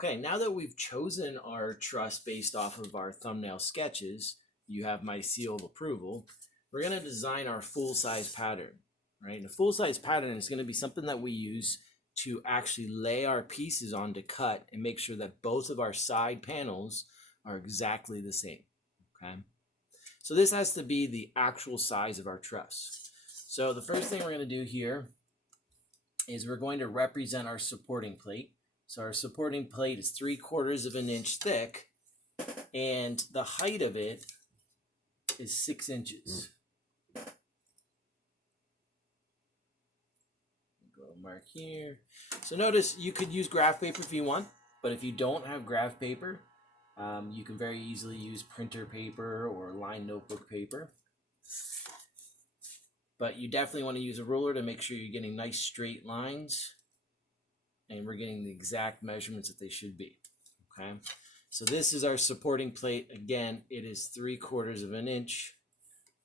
Okay, now that we've chosen our truss based off of our thumbnail sketches, you have my seal of approval. We're going to design our full-size pattern, right? And a full-size pattern is going to be something that we use to actually lay our pieces on to cut and make sure that both of our side panels are exactly the same, okay? So this has to be the actual size of our truss. So the first thing we're going to do here is we're going to represent our supporting plate. So our supporting plate is 3/4 of an inch thick, and the height of it is 6 inches. Go mark here. So notice you could use graph paper if you want, but if you don't have graph paper, you can very easily use printer paper or lined notebook paper. But you definitely want to use a ruler to make sure you're getting nice straight lines and we're getting the exact measurements that they should be, okay? So this is our supporting plate. Again, it is 3/4 of an inch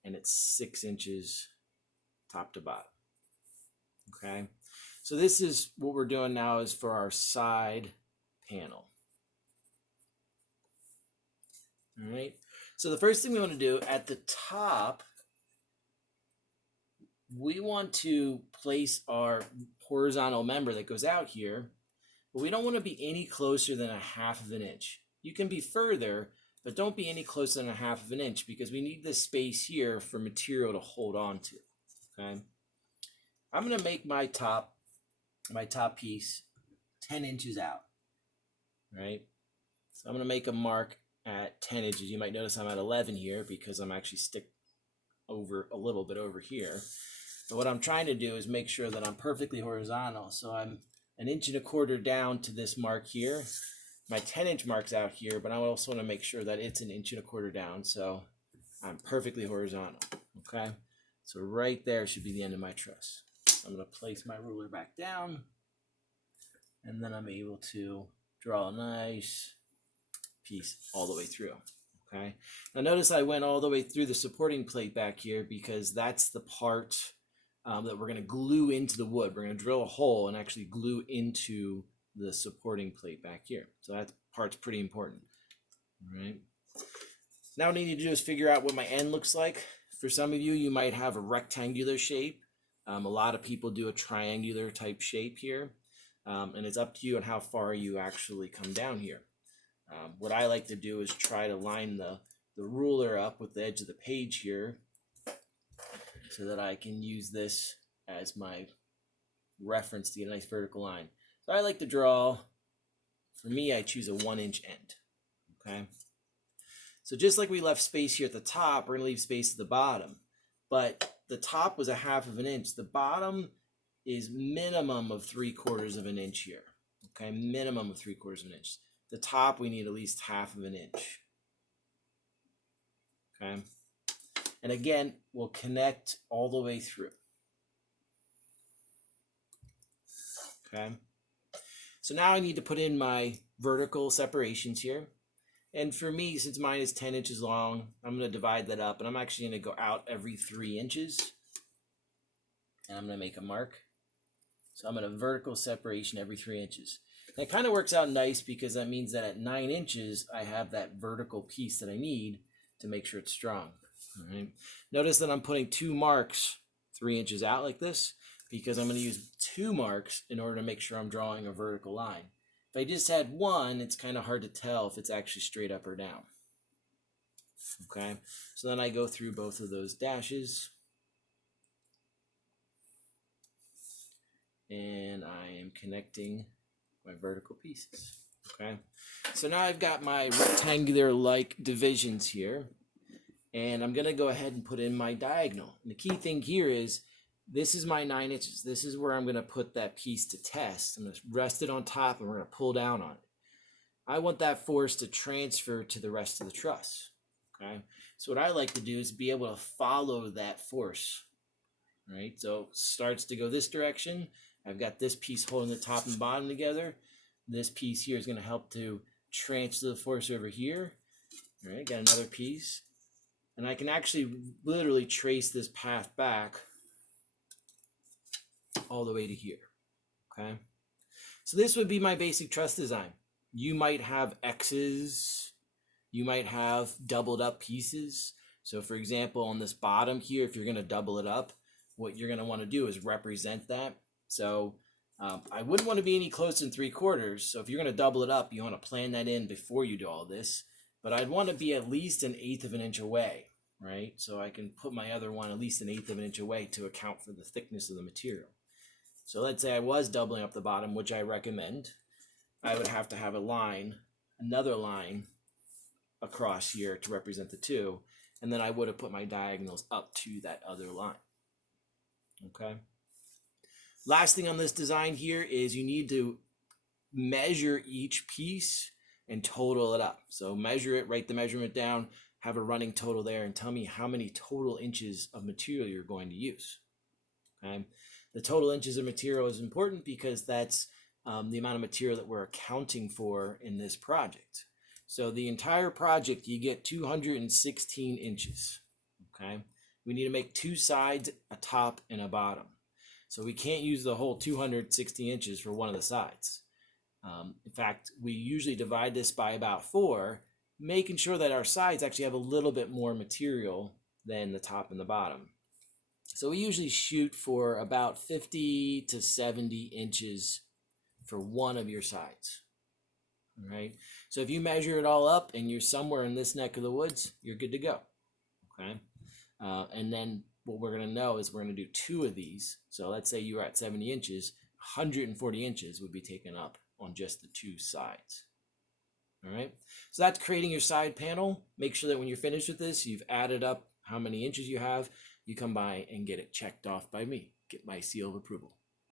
and it's 6 inches top to bottom, okay? So this is what we're doing now is for our side panel. All right, so the first thing we want to do at the top, we want to place our horizontal member that goes out here, but we don't want to be any closer than 1/2 of an inch. You can be further, but don't be any closer than 1/2 of an inch because we need this space here for material to hold on to, okay? I'm going to make my top piece 10 inches out, right? So I'm going to make a mark at 10 inches. You might notice I'm at 11 here because I'm actually stick over a little bit over here. But what I'm trying to do is make sure that I'm perfectly horizontal. So I'm 1.25 inches down to this mark here. My 10-inch mark's out here, but I also want to make sure that it's 1.25 inches down. So I'm perfectly horizontal, okay? So right there should be the end of my truss. I'm going to place my ruler back down, and then I'm able to draw a nice piece all the way through, okay? Now notice I went all the way through the supporting plate back here because that's the part that we're going to glue into the wood. We're going to drill a hole and actually glue into the supporting plate back here. So that part's pretty important, all right? Now what I need to do is figure out what my end looks like. For some of you, you might have a rectangular shape. A lot of people do a triangular type shape here, and it's up to you on how far you actually come down here. What I like to do is try to line the ruler up with the edge of the page here so that I can use this as my reference to get a nice vertical line. So I like to draw, for me, I choose a 1-inch end, okay? So just like we left space here at the top, we're gonna leave space at the bottom. But the top was 1/2 of an inch. The bottom is minimum of 3/4 of an inch here, okay? Minimum of 3/4 of an inch. The top, we need at least 1/2 of an inch, okay? And again, we'll connect all the way through, okay? So now I need to put in my vertical separations here. And for me, since mine is 10 inches long, I'm going to divide that up, and I'm actually going to go out every 3 inches. And I'm going to make a mark. So I'm going to vertical separation every 3 inches. And it kind of works out nice because that means that at 9 inches, I have that vertical piece that I need to make sure it's strong. All right. Notice that I'm putting 2 marks 3 inches out like this because I'm going to use 2 marks in order to make sure I'm drawing a vertical line. If I just had 1, it's kind of hard to tell if it's actually straight up or down. Okay, so then I go through both of those dashes. And I am connecting my vertical pieces. Okay, so now I've got my rectangular-like divisions here. And I'm going to go ahead and put in my diagonal. And the key thing here is this is my 9 inches. This is where I'm going to put that piece to test. I'm going to rest it on top and we're going to pull down on it. I want that force to transfer to the rest of the truss. Okay, so what I like to do is be able to follow that force. Right, so it starts to go this direction. I've got this piece holding the top and bottom together. This piece here is going to help to transfer the force over here. All right, got another piece. And I can actually literally trace this path back all the way to here, okay? So this would be my basic truss design. You might have X's, you might have doubled up pieces. So for example, on this bottom here, if you're going to double it up, what you're going to want to do is represent that. So I wouldn't want to be any closer than 3/4. So if you're going to double it up, you want to plan that in before you do all this. But I'd want to be at least 1/8 of an inch away, right? So I can put my other one at least 1/8 of an inch away to account for the thickness of the material. So let's say I was doubling up the bottom, which I recommend. I would have to have a line, another line across here to represent the two, and then I would have put my diagonals up to that other line. Okay. Last thing on this design here is you need to measure each piece and total it up. So measure it, write the measurement down, have a running total there, and tell me how many total inches of material you're going to use. Okay. The total inches of material is important because that's the amount of material that we're accounting for in this project. So the entire project, you get 216 inches. Okay. We need to make two sides, a top and a bottom. So we can't use the whole 260 inches for one of the sides. In fact, we usually divide this by about 4, making sure that our sides actually have a little bit more material than the top and the bottom. So we usually shoot for about 50 to 70 inches for one of your sides. All right. So if you measure it all up and you're somewhere in this neck of the woods, you're good to go. Okay. And then what we're going to know is we're going to do 2 of these. So let's say you were at 70 inches, 140 inches would be taken up on just the 2 sides. All right. So that's creating your side panel. Make sure that when you're finished with this, you've added up how many inches you have. You come by and get it checked off by me. Get my seal of approval.